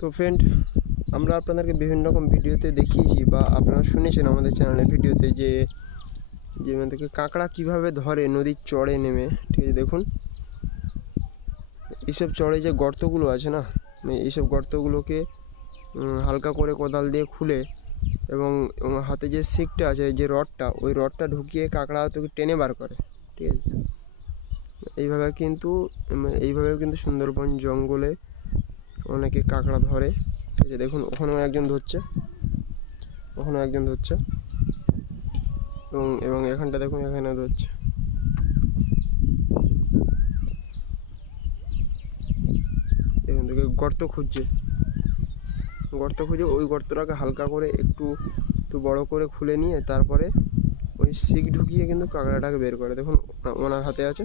তো ফ্রেন্ড, আমরা আপনাদেরকে বিভিন্ন রকম ভিডিওতে দেখিয়েছি বা আপনারা শুনেছেন আমাদের চ্যানেলের ভিডিওতে যে আমাদেরকে কাঁকড়া কীভাবে ধরে নদীর চড়ে নেমে। ঠিক আছে, দেখুন এইসব চড়ে যে গর্তগুলো আছে না, এইসব গর্তগুলোকে হালকা করে কোদাল দিয়ে খুলে এবং হাতে যে সিকটা আছে, যে রডটা, ওই রডটা ঢুকিয়ে কাঁকড়া তোকে টেনে বার করে। ঠিক আছে, এইভাবে কিন্তু সুন্দরবন জঙ্গলে অনেকে কাঁকড়া ধরে। ঠিক আছে, দেখুন ওখানেও একজন ধরছে এবং এখানটা দেখুন, এখানেও ধরছে। এখান থেকে গর্ত খুঁজে ওই গর্তটাকে হালকা করে একটু বড় করে খুলে নিয়ে তারপরে ওই সিক ঢুকিয়ে কিন্তু কাঁকড়াটাকে বের করে। দেখুন ওনার হাতে আছে।